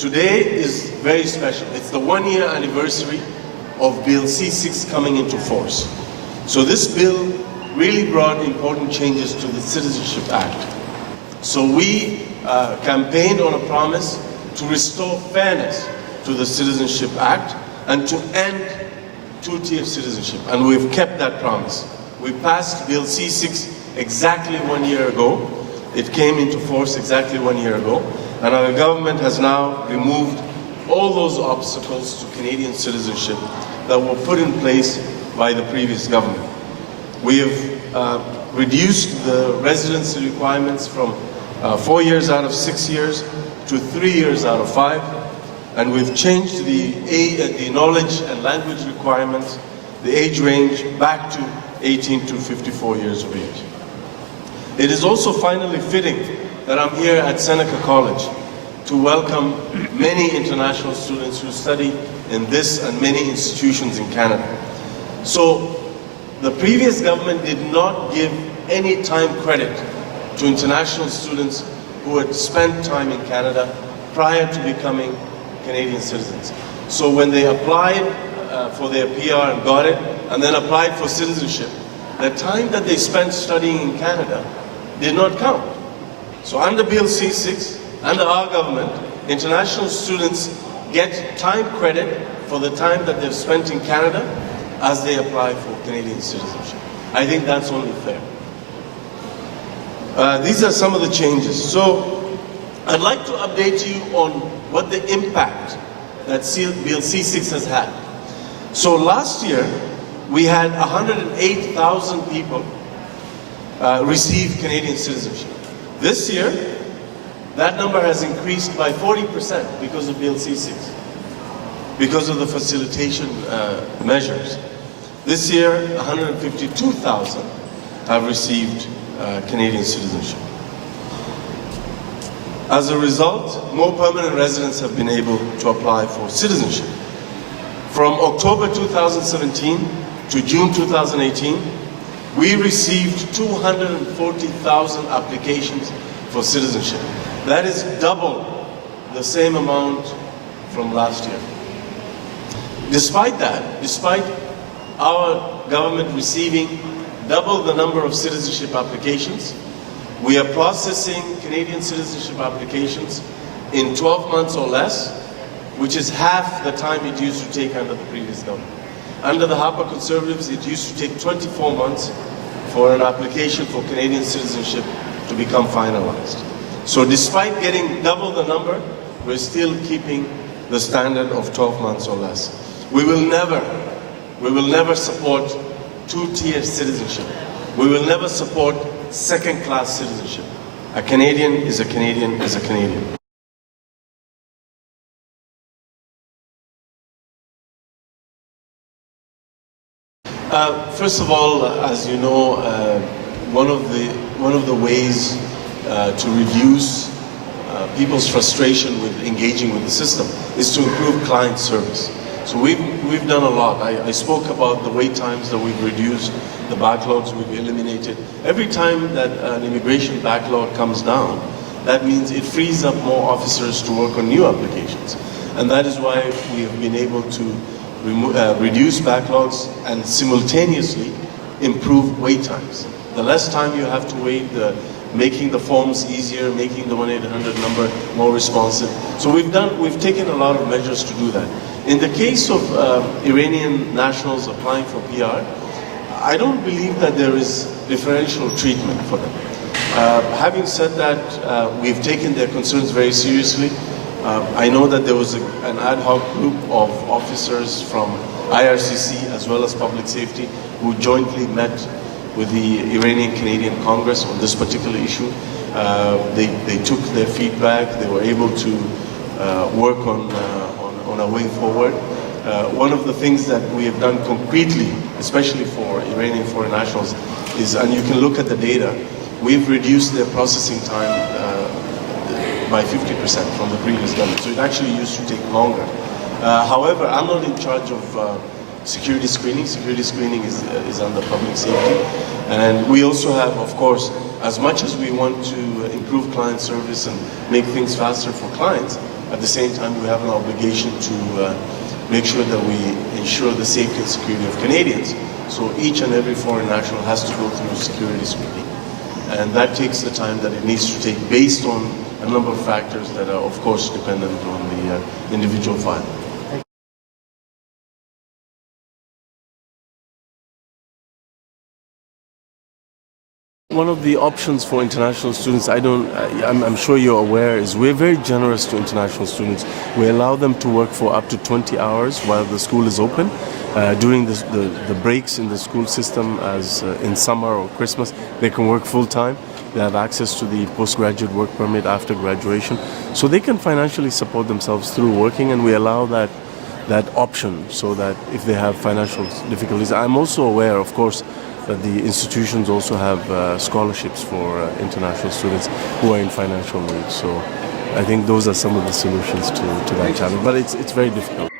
today is very special. It's the 1-year anniversary of Bill C-6 coming into force. So this bill really brought important changes to the Citizenship Act. So we campaigned on a promise to restore fairness to the Citizenship Act and to end two-tier citizenship, and we've kept that promise. We passed Bill C-6 exactly 1 year ago. It came into force exactly 1 year ago, and our government has now removed all those obstacles to Canadian citizenship that were put in place by the previous government. We have reduced the residency requirements from 4 years out of 6 years to 3 years out of 5. And we've changed the knowledge and language requirements, the age range back to 18 to 54 years of age. It is also finally fitting that I'm here at Seneca College to welcome many international students who study in this and many institutions in Canada. So the previous government did not give any time credit to international students who had spent time in Canada prior to becoming Canadian citizens. So when they applied for their PR and got it, and then applied for citizenship, the time that they spent studying in Canada did not count. So under Bill C-6, under our government, international students get time credit for the time that they've spent in Canada as they apply for Canadian citizenship. I think that's only fair. These are some of the changes. So I'd like to update you on what the impact that Bill C-6 has had. So last year, we had 108,000 people receive Canadian citizenship. This year, that number has increased by 40% because of Bill C-6, because of the facilitation measures. This year, 152,000 have received Canadian citizenship. As a result, more permanent residents have been able to apply for citizenship. From October 2017 to June 2018, we received 240,000 applications for citizenship. That is double the same amount from last year. Despite that, despite our government receiving double the number of citizenship applications, we are processing Canadian citizenship applications in 12 months or less, which is half the time it used to take under the previous government. Under the Harper Conservatives, it used to take 24 months for an application for Canadian citizenship to become finalized. So despite getting double the number, we're still keeping the standard of 12 months or less. We will never support two-tier citizenship. We will never support second-class citizenship. A Canadian is a Canadian is a Canadian. First of all, as you know, one of the ways to reduce people's frustration with engaging with the system is to improve client service. So we've done a lot. I spoke about the wait times that we've reduced, the backlogs we've eliminated. Every time that an immigration backlog comes down, that means it frees up more officers to work on new applications. And that is why we have been able to reduce backlogs and simultaneously improve wait times. The less time you have to wait, making the forms easier, making the 1-800 number more responsive. So we've taken a lot of measures to do that. In the case of Iranian nationals applying for PR, I don't believe that there is differential treatment for them. Having said that, we've taken their concerns very seriously. I know that there was an ad hoc group of officers from IRCC as well as public safety who jointly met with the Iranian-Canadian Congress on this particular issue. They took their feedback. They were able to work on a way forward. One of the things that we have done concretely, especially for Iranian foreign nationals, is, and you can look at the data, we've reduced their processing time by 50% from the previous government. So it actually used to take longer. However, I'm not in charge of security screening. Security screening is under public safety. And we also have, of course, as much as we want to improve client service and make things faster for clients, At the same time, we have an obligation to make sure that we ensure the safety and security of Canadians. So each and every foreign national has to go through security screening. And that takes the time that it needs to take based on a number of factors that are, of course, dependent on the individual file. One of the options for international students, I'm sure you're aware, is we're very generous to international students. We allow them to work for up to 20 hours while the school is open. During the breaks in the school system, as in summer or Christmas, they can work full time. They have access to the postgraduate work permit after graduation. So they can financially support themselves through working, and we allow that option so that if they have financial difficulties. I'm also aware, of course, that the institutions also have scholarships for international students who are in financial need. So I think those are some of the solutions to that challenge. But it's very difficult.